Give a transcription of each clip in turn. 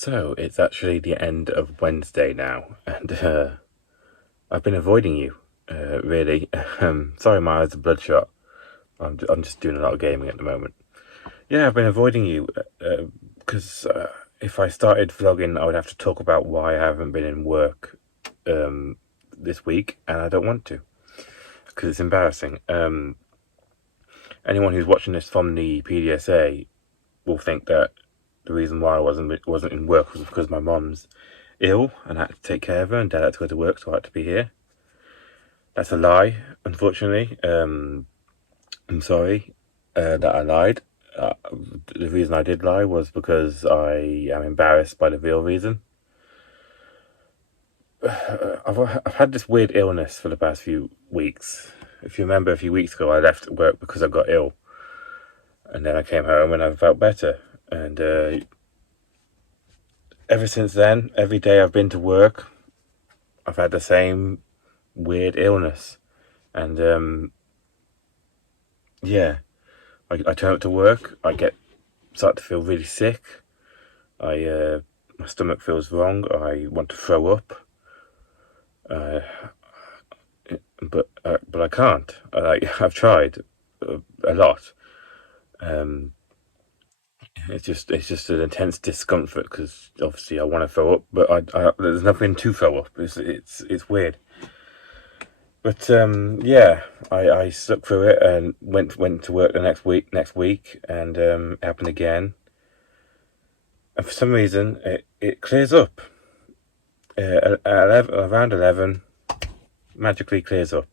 So it's actually the end of Wednesday now, and I've been avoiding you, really. Sorry, my eyes are bloodshot. I'm just doing a lot of gaming at the moment. Yeah, I've been avoiding you because if I started vlogging, I would have to talk about why I haven't been in work this week, and I don't want to because it's embarrassing. Anyone who's watching this from the PDSA will think that the reason why I wasn't in work was because my mom's ill and I had to take care of her, and Dad had to go to work, so I had to be here. That's a lie, unfortunately. I'm sorry that I lied. The reason I did lie was because I am embarrassed by the real reason. I've had this weird illness for the past few weeks. If you remember, a few weeks ago, I left work because I got ill, and then I came home and I felt better. And ever since then, every day I've been to work, I've had the same weird illness. And yeah, I turn up to work, start to feel really sick. My stomach feels wrong. I want to throw up. But I can't. I've tried a lot. It's just an intense discomfort because obviously I want to throw up, but there's nothing to throw up. It's weird. But yeah, I stuck through it and went to work the next week, and it happened again. And for some reason, it clears up. Around 11, magically clears up.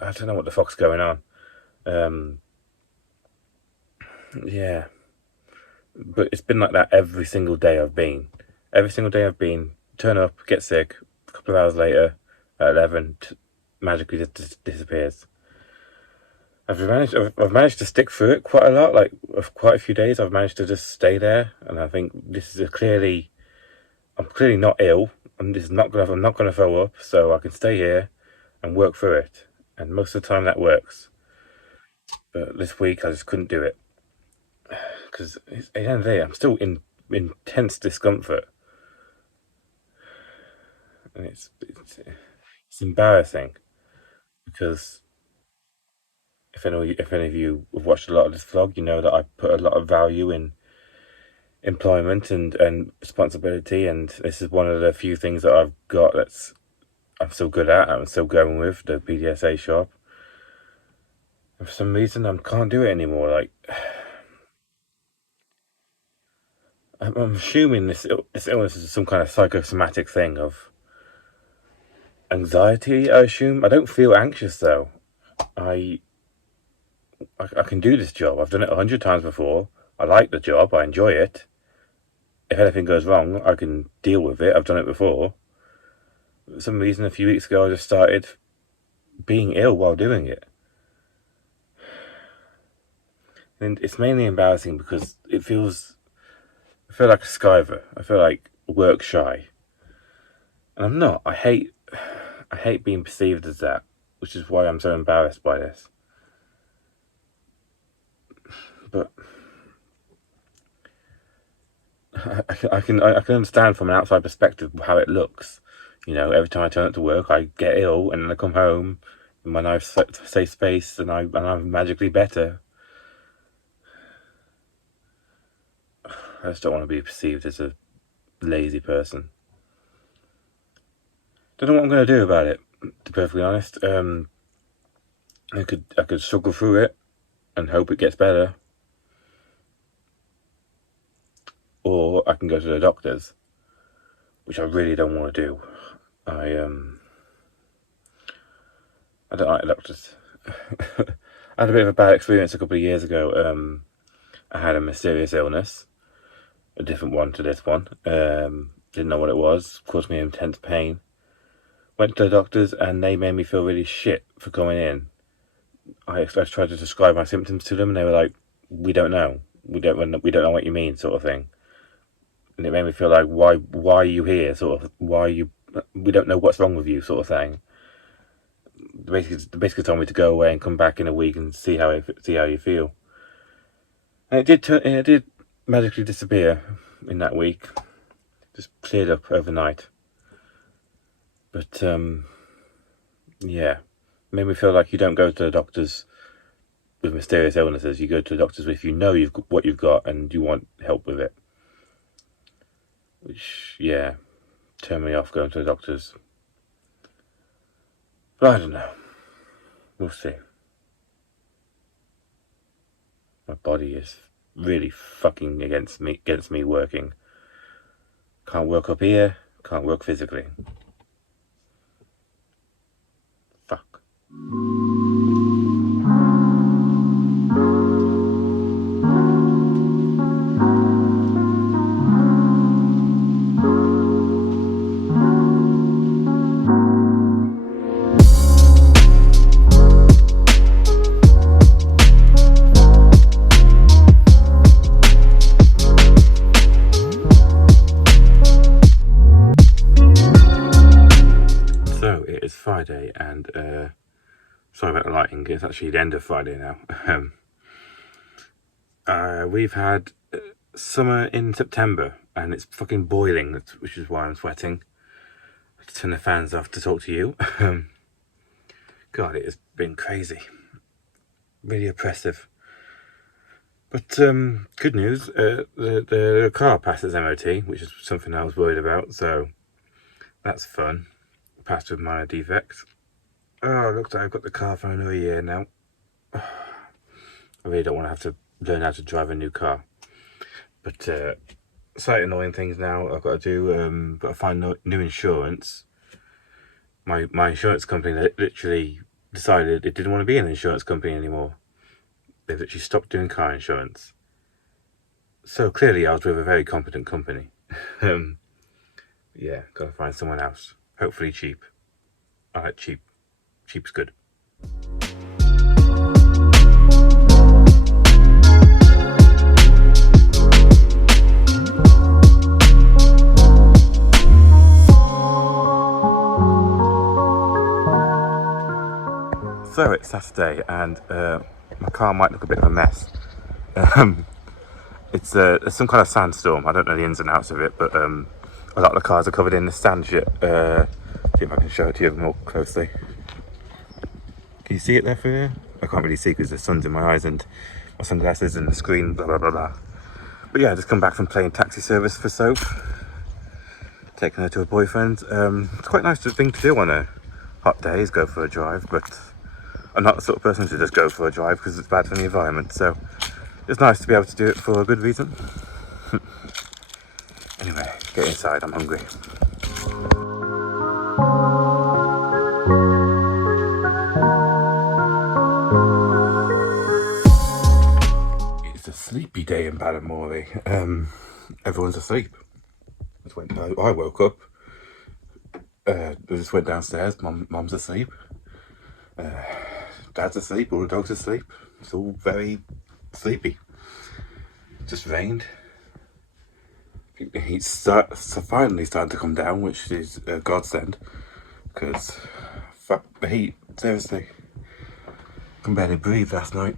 I don't know what the fuck's going on. Yeah, but it's been like that every single day I've been. Every single day I've been, turn up, get sick, a couple of hours later, at 11, magically just disappears. I've managed to stick through it quite a lot, like quite a few days. I've managed to just stay there, and I think this is I'm clearly not ill. I'm not gonna throw up, so I can stay here and work through it. And most of the time that works. But this week I just couldn't do it because at the end of the day I'm still in intense discomfort, and it's embarrassing because if any of you have watched a lot of this vlog, you know that I put a lot of value in employment and responsibility, and this is one of the few things that I've got I'm still good at. I'm still going with the PDSA shop. And for some reason, I can't do it anymore. Like, I'm assuming this illness is some kind of psychosomatic thing of anxiety. I assume I don't feel anxious though. I I can do this job. I've done it 100 times before. I like the job. I enjoy it. If anything goes wrong, I can deal with it. I've done it before. For some reason, a few weeks ago, I just started being ill while doing it. And it's mainly embarrassing because I feel like a skiver. I feel like work shy. And I'm not. I hate being perceived as that, which is why I'm so embarrassed by this. But I can understand from an outside perspective how it looks. You know, every time I turn up to work, I get ill, and then I come home in my nice safe space, and I'm magically better. I just don't want to be perceived as a lazy person. Don't know what I'm going to do about it, to be perfectly honest. I could struggle through it and hope it gets better, or I can go to the doctors, which I really don't want to do. I don't like doctors. I had a bit of a bad experience a couple of years ago. I had a mysterious illness, a different one to this one. Didn't know what it was, caused me intense pain. Went to the doctors and they made me feel really shit for coming in. I tried to describe my symptoms to them and they were like, "We don't know. We don't know what you mean," sort of thing. And it made me feel like, why are you here? Sort of, we don't know what's wrong with you, sort of thing. They basically told me to go away and come back in a week and see how you feel. And it did magically disappear in that week. Just cleared up overnight. But yeah, made me feel like you don't go to the doctors with mysterious illnesses. You go to the doctors if you know what you've got and you want help with it. Which, yeah, turned me off going to the doctors. But I don't know. We'll see. My body is really fucking against me working. Can't work up here, can't work physically. Fuck. So it is Friday, and sorry about the lighting. It's actually the end of Friday now. We've had summer in September, and it's fucking boiling, which is why I'm sweating. I had to turn the fans off to talk to you. God, it has been crazy. Really oppressive. But good news, the car passed its MOT, which is something I was worried about, so that's fun. Passed with minor defects. Oh, it looks like I've got the car for another year now. I really don't want to have to learn how to drive a new car. But slight annoying things now I've got to do. Got to find new insurance. My insurance company literally decided it didn't want to be an insurance company anymore. They've literally stopped doing car insurance. So clearly I was with a very competent company. Yeah, got to find someone else. Hopefully cheap. I like cheap. Cheap's good. So it's Saturday, and my car might look a bit of a mess. It's some kind of sandstorm. I don't know the ins and outs of it, but a lot of the cars are covered in the sand shit. See if I can show it to you more closely. Can you see it there through here? I can't really see because the sun's in my eyes and my sunglasses and the screen, blah blah blah blah. But yeah, I just come back from playing taxi service for Soph, taking her to her boyfriend. It's quite a nice thing to do on a hot day, is go for a drive, but I'm not the sort of person to just go for a drive because it's bad for the environment, so it's nice to be able to do it for a good reason. Anyway, get inside, I'm hungry. It's a sleepy day in Ballymore. Everyone's asleep. I woke up, I just went downstairs, Mum's asleep, Dad's asleep, all the dogs asleep. It's all very sleepy. Just rained. He's finally starting to come down, which is a godsend, because fuck the heat, seriously. I can barely breathe last night.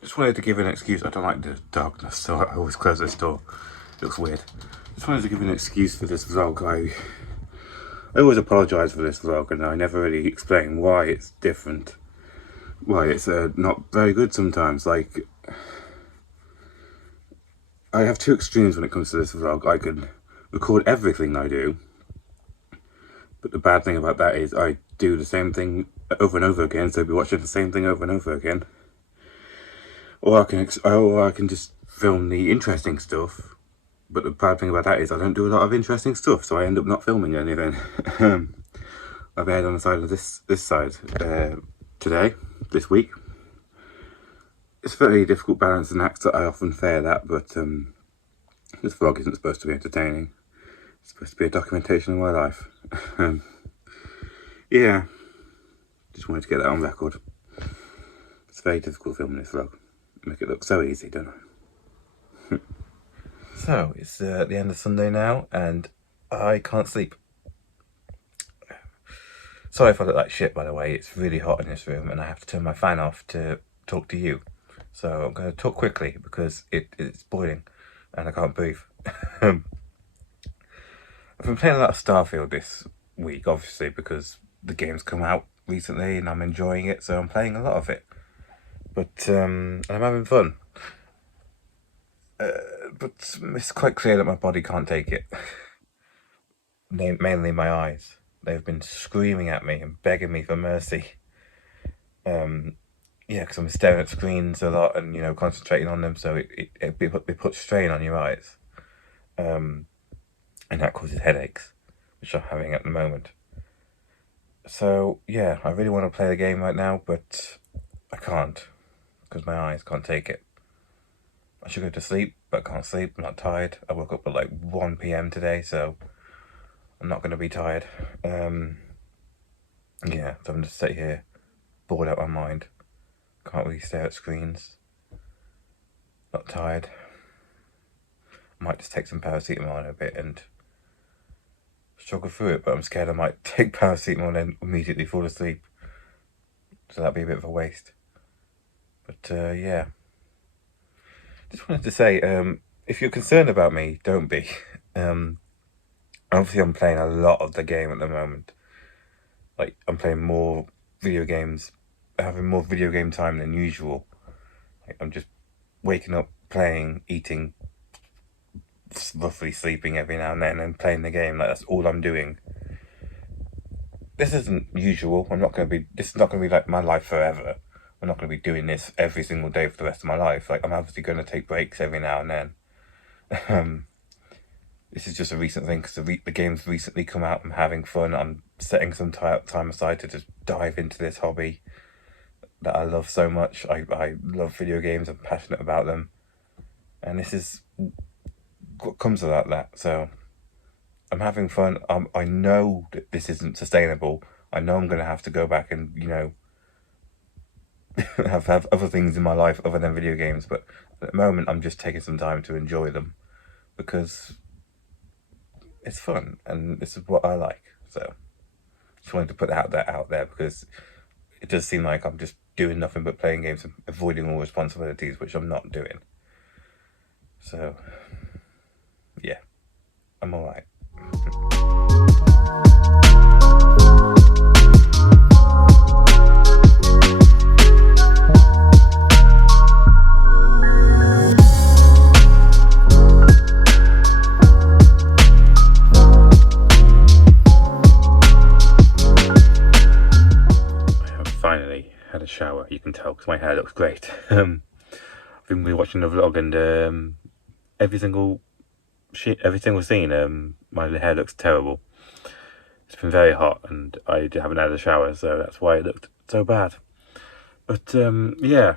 Just wanted to give an excuse. I don't like the darkness, so I always close this door. It looks weird. Just wanted to give an excuse for this vlog. I always apologise for this vlog, and I never really explain why it's different. Why it's not very good sometimes. Like, I have two extremes when it comes to this vlog. I can record everything I do, but the bad thing about that is I do the same thing over and over again, so I'll be watching the same thing over and over again. Or I can just film the interesting stuff, but the bad thing about that is I don't do a lot of interesting stuff, so I end up not filming anything. I've aired on the side of this side today, this week. It's a very difficult balance and act that I often fail at, but this vlog isn't supposed to be entertaining. It's supposed to be a documentation of my life. Yeah, just wanted to get that on record. It's very difficult filming this vlog. Make it look so easy, don't I? So, it's the end of Sunday now, and I can't sleep. Sorry if I look like shit, by the way. It's really hot in this room, and I have to turn my fan off to talk to you. So I'm going to talk quickly because it's boiling and I can't breathe. I've been playing a lot of Starfield this week, obviously, because the game's come out recently and I'm enjoying it, so I'm playing a lot of it. But I'm having fun. But it's quite clear that my body can't take it. Mainly my eyes. They've been screaming at me and begging me for mercy. Yeah, because I'm staring at screens a lot and, concentrating on them, so it puts strain on your eyes. And that causes headaches, which I'm having at the moment. So, yeah, I really want to play the game right now, but I can't, because my eyes can't take it. I should go to sleep, but I can't sleep. I'm not tired. I woke up at like 1 p.m. today, so I'm not going to be tired. Yeah, so I'm just sitting here, bored out of my mind. Can't really stare at screens. Not tired. I might just take some paracetamol in a bit and struggle through it, but I'm scared I might take paracetamol and then immediately fall asleep. So that'd be a bit of a waste. But yeah. Just wanted to say, if you're concerned about me, don't be. Obviously I'm playing a lot of the game at the moment. Like, I'm playing more video games, having more video game time than usual. Like, I'm just waking up, playing, eating, roughly sleeping every now and then, and playing the game. Like, that's all I'm doing. This isn't usual. This is not going to be like my life forever. I'm not going to be doing this every single day for the rest of my life. Like, I'm obviously going to take breaks every now and then. This is just a recent thing because the game's recently come out. I'm having fun. I'm setting some time aside to just dive into this hobby that I love so much. I love video games. I'm passionate about them. And this is what comes of that. So I'm having fun. I know that this isn't sustainable. I know I'm going to have to go back and, have other things in my life other than video games. But at the moment, I'm just taking some time to enjoy them because it's fun and this is what I like. So just wanted to put that out there because it does seem like I'm just doing nothing but playing games and avoiding all responsibilities, which I'm not doing. So yeah, I'm alright. Finally had a shower. You can tell because my hair looks great. I've been rewatching the vlog and every single scene, my hair looks terrible. It's been very hot and I haven't had a shower, so that's why it looked so bad. But yeah,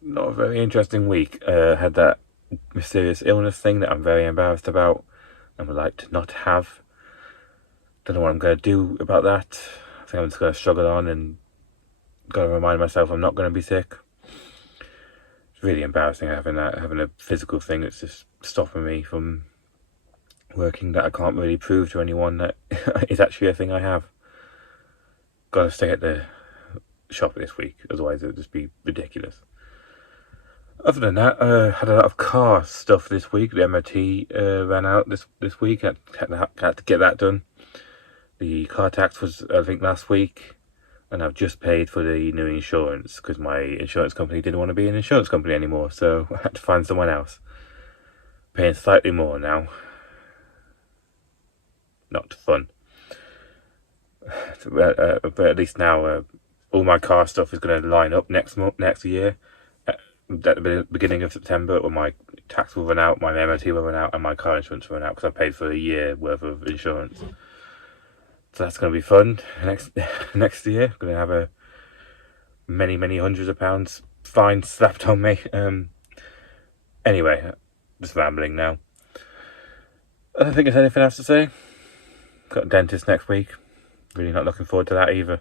not a very interesting week. Had that mysterious illness thing that I'm very embarrassed about and would like to not have. Don't know what I'm going to do about that. I think I'm just going to struggle on and got to remind myself I'm not going to be sick. It's really embarrassing having a physical thing that's just stopping me from working that I can't really prove to anyone that is actually a thing I have. Got to stay at the shop this week, otherwise it would just be ridiculous. Other than that, had a lot of car stuff this week. The MOT ran out this week. Had to get that done. The car tax was, I think, last week, and I've just paid for the new insurance because my insurance company didn't want to be an insurance company anymore, so I had to find someone else. Paying slightly more now. Not fun. But at least now, all my car stuff is going to line up next year. At the beginning of September, when my tax will run out, my MOT will run out, and my car insurance will run out because I paid for a year worth of insurance. So that's going to be fun. Next year, I'm going to have a many hundreds of pounds fine slapped on me. Anyway, just rambling now. I don't think there's anything else to say. Got a dentist next week. Really not looking forward to that either.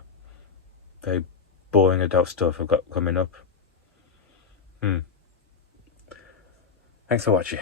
Very boring adult stuff I've got coming up. Thanks for watching.